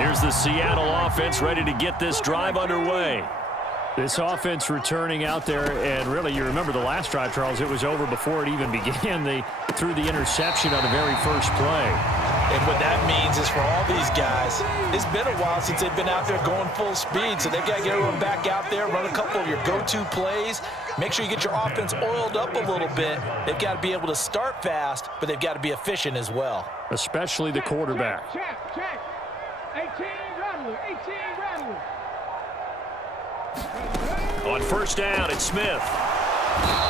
Here's the Seattle offense ready to get this drive underway. This offense returning out there, and really, you remember the last drive, Charles, it was over before it even began. They threw the interception on the very first play. And what that means is for all these guys, it's been a while since they've been out there going full speed, so they've got to get everyone back out there, run a couple of your go-to plays, make sure you get your offense oiled up a little bit. They've got to be able to start fast, but they've got to be efficient as well. Especially the quarterback. Check. 18 Rattler. On first down, it's Smith.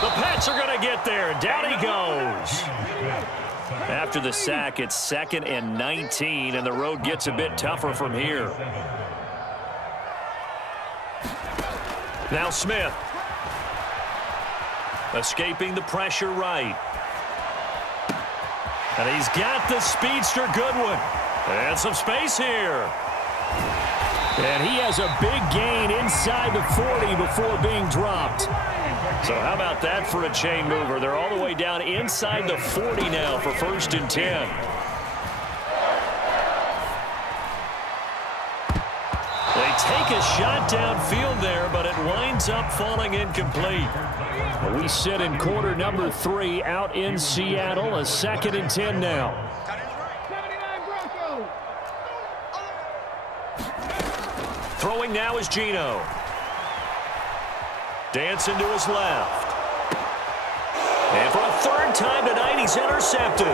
The Pats are going to get there. Down he goes. After the sack, it's 2nd and 19, and the road gets a bit tougher from here. Now Smith. Escaping the pressure right. And he's got the speedster Goodwin. And some space here. And he has a big gain inside the 40 before being dropped. So how about that for a chain mover? They're all the way down inside the 40 now for 1st and 10. They take a shot downfield there, but it winds up falling incomplete. We sit in quarter number 3 out in Seattle. A 2nd and 10 now. Throwing now is Geno. Dancing to his left. And for a 3rd time tonight, he's intercepted.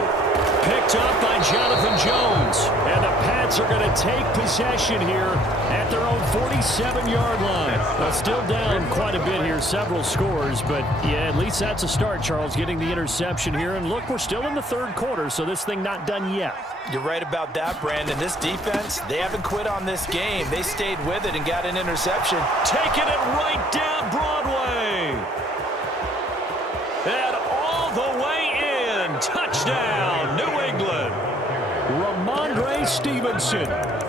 Picked up by Jonathan Jones. And the Pats are going to take possession here at their own 47-yard line. Well, still down quite a bit here, several scores, but yeah, at least that's a start, Charles, getting the interception here. And look, we're still in the 3rd quarter, so this thing not done yet. You're right about that, Brandon. This defense, they haven't quit on this game. They stayed with it and got an interception. Taking it right down Broadway. And all the way in. Touchdown, New England. Ramondre Stevenson.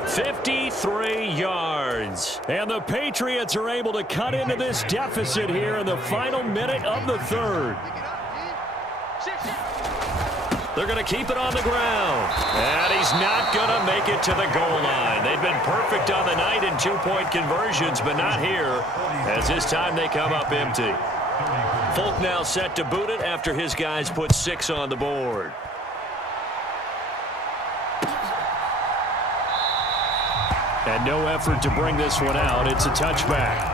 53 yards. And the Patriots are able to cut into this deficit here in the final minute of the 3rd. They're going to keep it on the ground. And he's not going to make it to the goal line. They've been perfect on the night in 2-point conversions, but not here, as this time they come up empty. Folk now set to boot it after his guys put 6 on the board. And no effort to bring this one out. It's a touchback.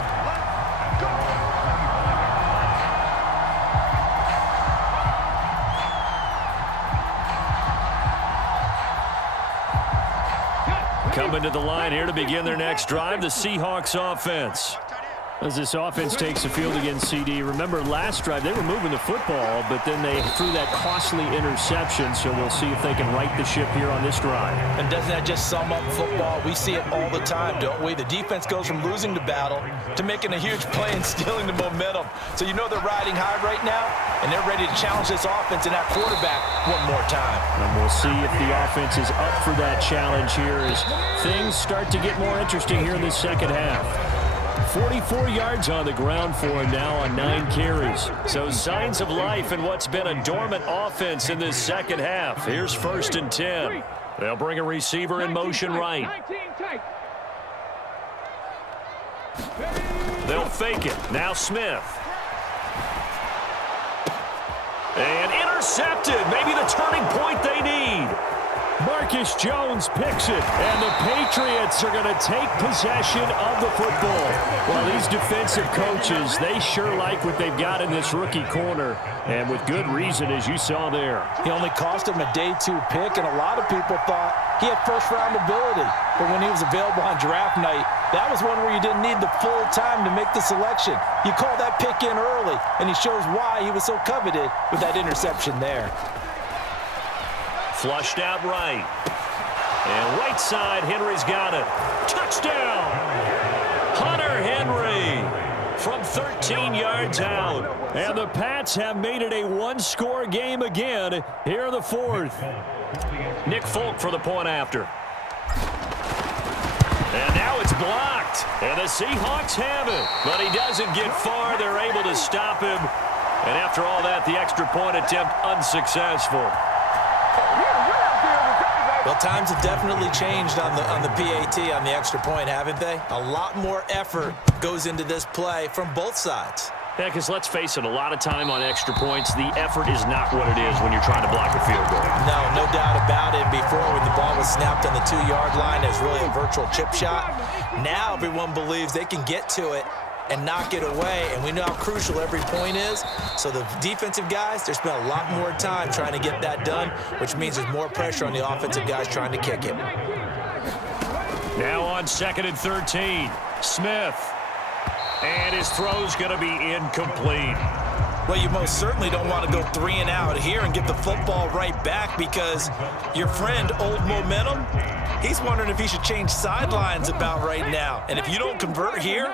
Coming to the line here to begin their next drive, the Seahawks offense. As this offense takes the field against CD, remember last drive they were moving the football, but then they threw that costly interception, so we'll see if they can right the ship here on this drive. And doesn't that just sum up football? We see it all the time, don't we? The defense goes from losing the battle to making a huge play and stealing the momentum. So you know they're riding high right now, and they're ready to challenge this offense and that quarterback one more time. And we'll see if the offense is up for that challenge here as things start to get more interesting here in this 2nd half. 44 yards on the ground for him now on 9 carries. So signs of life in what's been a dormant offense in this 2nd half. Here's 1st and 10. They'll bring a receiver in motion right. They'll fake it. Now Smith. And intercepted. Maybe the turning point they need. Marcus Jones picks it, and the Patriots are going to take possession of the football. Well, these defensive coaches, they sure like what they've got in this rookie corner, and with good reason, as you saw there. He only cost him a day 2 pick, and a lot of people thought he had first-round ability. But when he was available on draft night, that was one where you didn't need the full time to make the selection. You call that pick in early, and he shows why he was so coveted with that interception there. Flushed out right. And right side, Henry's got it. Touchdown! Hunter Henry from 13 yards out. And the Pats have made it a 1-score game again here in the 4th. Nick Folk for the point after. And now it's blocked. And the Seahawks have it. But he doesn't get far. They're able to stop him. And after all that, the extra point attempt unsuccessful. Well, times have definitely changed on the PAT, on the extra point, haven't they? A lot more effort goes into this play from both sides. Yeah, because let's face it, a lot of time on extra points, the effort is not what it is when you're trying to block a field goal. No doubt about it. Before, when the ball was snapped on the 2-yard line, it was really a virtual chip shot. Now everyone believes they can get to it and knock it away, and we know how crucial every point is. So the defensive guys, they spent a lot more time trying to get that done, which means there's more pressure on the offensive guys trying to kick it. Now on 2nd and 13, Smith. And his throw's going to be incomplete. Well, you most certainly don't want to go 3 and out here and get the football right back, because your friend, Old Momentum, he's wondering if he should change sidelines about right now. And if you don't convert here,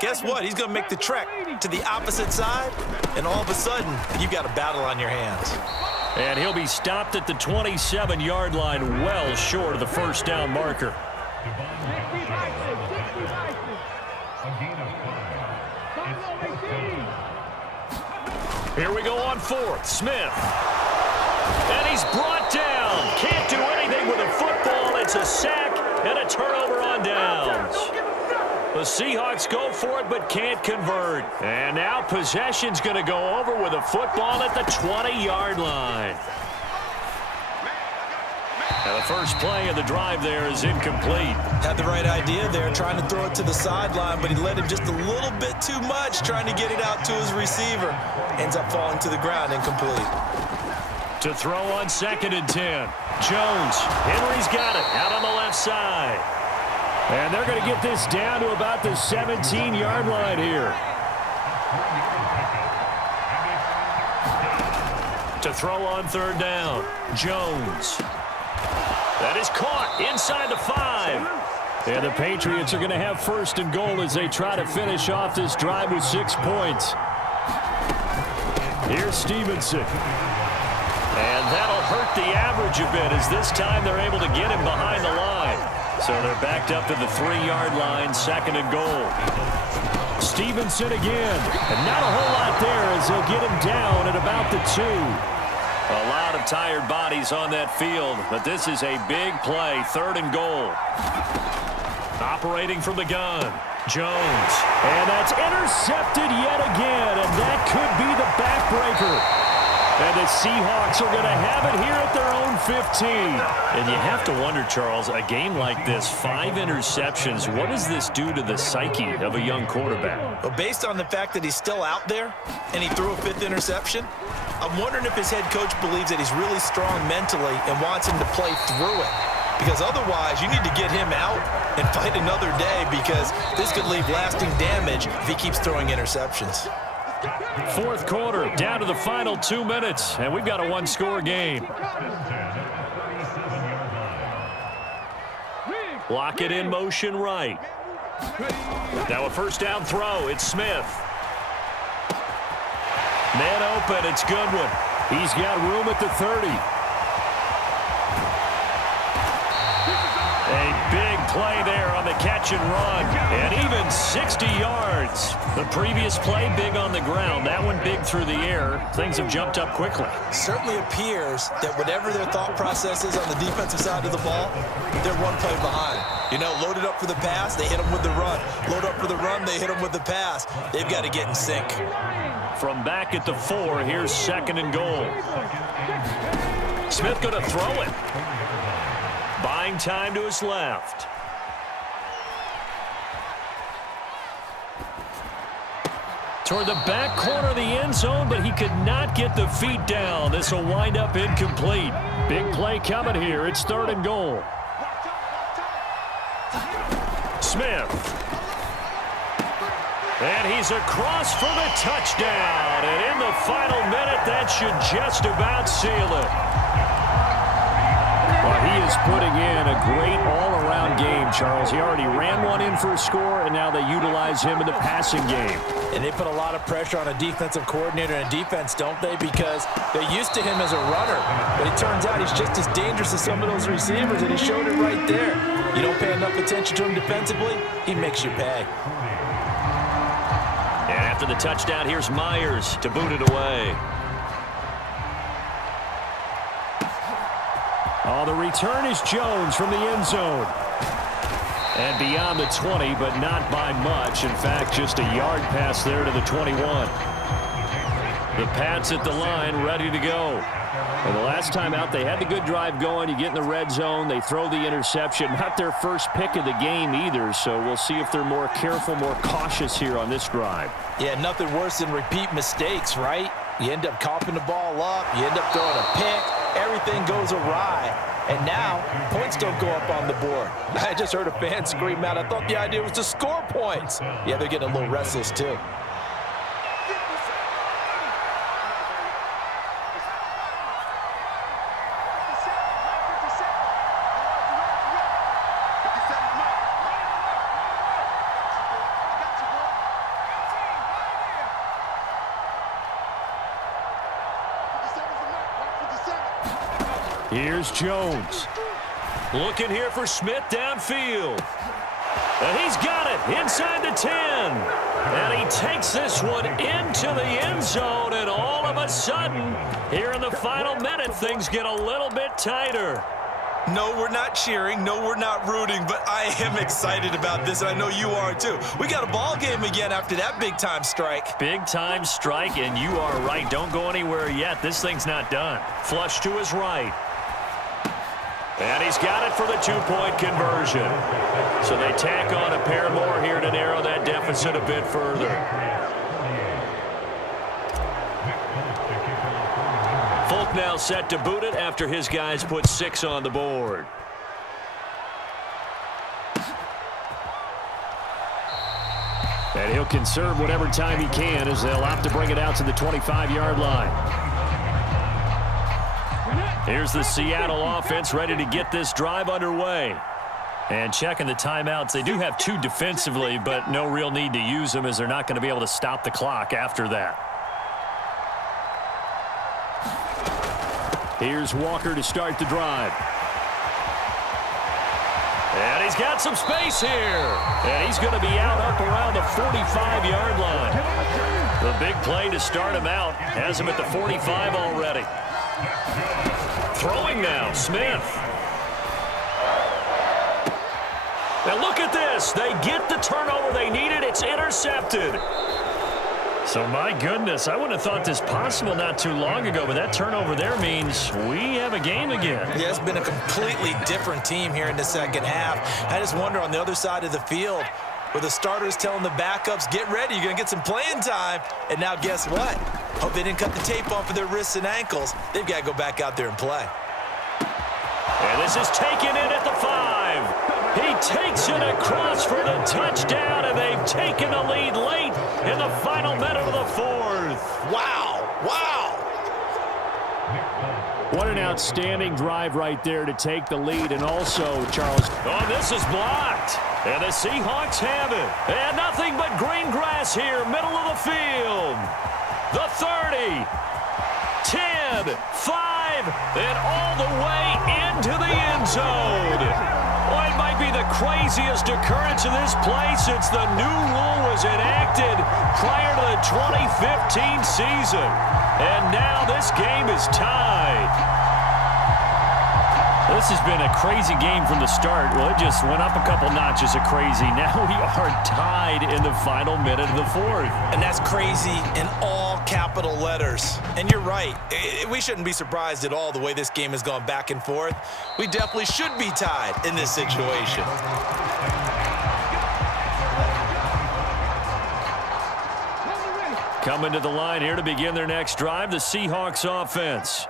guess what? He's going to make the trek to the opposite side, and all of a sudden, you've got a battle on your hands. And he'll be stopped at the 27-yard line, well short of the first down marker. Here we go on 4th. Smith. And he's brought down. Can't do anything with a football. It's a sack and a turnover on downs. The Seahawks go for it but can't convert. And now possession's going to go over with a football at the 20-yard line. Now the first play of the drive there is incomplete. Had the right idea there, trying to throw it to the sideline, but he led him just a little bit too much, trying to get it out to his receiver. Ends up falling to the ground, incomplete. To throw on 2nd and 10. Jones. Henry's got it out on the left side. And they're going to get this down to about the 17-yard line here. To throw on 3rd down. Jones. That is caught inside the 5. And the Patriots are going to have 1st and goal as they try to finish off this drive with 6 points. Here's Stevenson. And that'll hurt the average a bit, as this time they're able to get him behind the line. So they're backed up to the 3-yard line, 2nd and goal. Stevenson again. And not a whole lot there as they'll get him down at about the 2. A lot of tired bodies on that field, but this is a big play, 3rd and goal. Operating from the gun, Jones. And that's intercepted yet again, and that could be the backbreaker. And the Seahawks are going to have it here at their own 15. And you have to wonder, Charles, a game like this, 5 interceptions, what does this do to the psyche of a young quarterback? Well, based on the fact that he's still out there and he threw a 5th interception, I'm wondering if his head coach believes that he's really strong mentally and wants him to play through it. Because otherwise, you need to get him out and fight another day, because this could leave lasting damage if he keeps throwing interceptions. 4th quarter, down to the final 2 minutes, and we've got a 1-score game. Lock it in motion right. Now a 1st down throw. It's Smith. Man open. It's Goodwin. He's got room at the 30. A big play there on the catch and run. And even 60 yards. The previous play big on the ground. That one big through the air. Things have jumped up quickly. Certainly appears that whatever their thought process is on the defensive side of the ball, they're one play behind. You know, loaded up for the pass, they hit them with the run. Load up for the run, they hit them with the pass. They've got to get in sync. From back at the 4, here's 2nd and goal. Smith going to throw it. Buying time to his left. Toward the back corner of the end zone, but he could not get the feet down. This will wind up incomplete. Big play coming here. It's 3rd and goal. Smith. And he's across for the touchdown. And in the final minute, that should just about seal it. Well, he is putting in a great all-around game, Charles. He already ran one in for a score, and now they utilize him in the passing game. And they put a lot of pressure on a defensive coordinator and defense, don't they? Because they're used to him as a runner. But it turns out he's just as dangerous as some of those receivers, and he showed it right there. You don't pay enough attention to him defensively, he makes you pay. And after the touchdown, here's Myers to boot it away. Oh, the return is Jones from the end zone. And beyond the 20, but not by much. In fact, just a yard pass there to the 21. The Pats at the line, ready to go. And the last time out, they had the good drive going. You get in the red zone, they throw the interception. Not their first pick of the game either, so we'll see if they're more careful, more cautious here on this drive. Yeah, nothing worse than repeat mistakes, right? You end up coughing the ball up, you end up throwing a pick, everything goes awry. And now, points don't go up on the board. I just heard a fan scream out, I thought the idea was to score points. Yeah, they're getting a little restless too. Here's Jones. Looking here for Smith downfield. And he's got it inside the 10. And he takes this one into the end zone. And all of a sudden, here in the final minute, things get a little bit tighter. No, we're not cheering. No, we're not rooting. But I am excited about this, and I know you are too. We got a ball game again after that big-time strike. Big-time strike, and you are right. Don't go anywhere yet. This thing's not done. Flush to his right. And he's got it for the two-point conversion. So they tack on a pair more here to narrow that deficit a bit further. Folk now set to boot it after his guys put 6 on the board. And he'll conserve whatever time he can as they'll opt to bring it out to the 25-yard line. Here's the Seattle offense ready to get this drive underway. And checking the timeouts. They do have 2 defensively, but no real need to use them as they're not going to be able to stop the clock after that. Here's Walker to start the drive. And he's got some space here. And he's going to be out up around the 45-yard line. The big play to start him out has him at the 45 already. Throwing now, Smith. Now look at this. They get the turnover they needed. It's intercepted. So, my goodness, I wouldn't have thought this possible not too long ago, but that turnover there means we have a game again. Yeah, it's been a completely different team here in the second half. I just wonder on the other side of the field, where the starters telling the backups, get ready, you're going to get some playing time. And now guess what? Hope they didn't cut the tape off of their wrists and ankles. They've got to go back out there and play. And this is taken in at the 5. He takes it across for the touchdown, and they've taken the lead late in the final minute of the 4th. Wow, wow. What an outstanding drive right there to take the lead. And also, Charles. Oh, this is blocked. And the Seahawks have it. And nothing but green grass here, middle of the field. The 30, 10, 5, and all the way into the end zone. Well, it might be the craziest occurrence of this play since the new rule was enacted prior to the 2015 season. And now this game is tied. This has been a crazy game from the start. Well, it just went up a couple notches of crazy. Now we are tied in the final minute of the 4th. And that's crazy in all capital letters. And you're right. We shouldn't be surprised at all the way this game has gone back and forth. We definitely should be tied in this situation. Coming to the line here to begin their next drive, the Seahawks offense.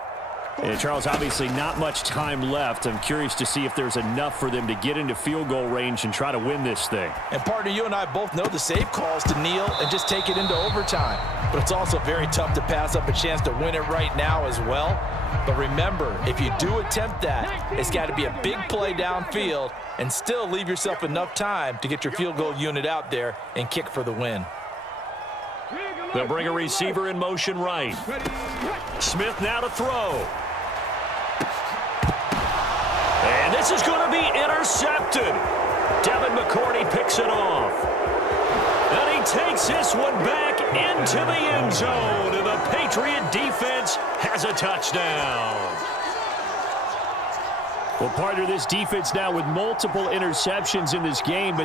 And Charles, obviously not much time left. I'm curious to see if there's enough for them to get into field goal range and try to win this thing. And partner, you and I both know the safe calls to kneel and just take it into overtime. But it's also very tough to pass up a chance to win it right now as well. But remember, if you do attempt that, it's got to be a big play downfield and still leave yourself enough time to get your field goal unit out there and kick for the win. They'll bring a receiver in motion right. Smith now to throw. And this is going to be intercepted. Devin McCourty picks it off. And he takes this one back into the end zone. And the Patriot defense has a touchdown. Well, partner, this defense now with multiple interceptions in this game, but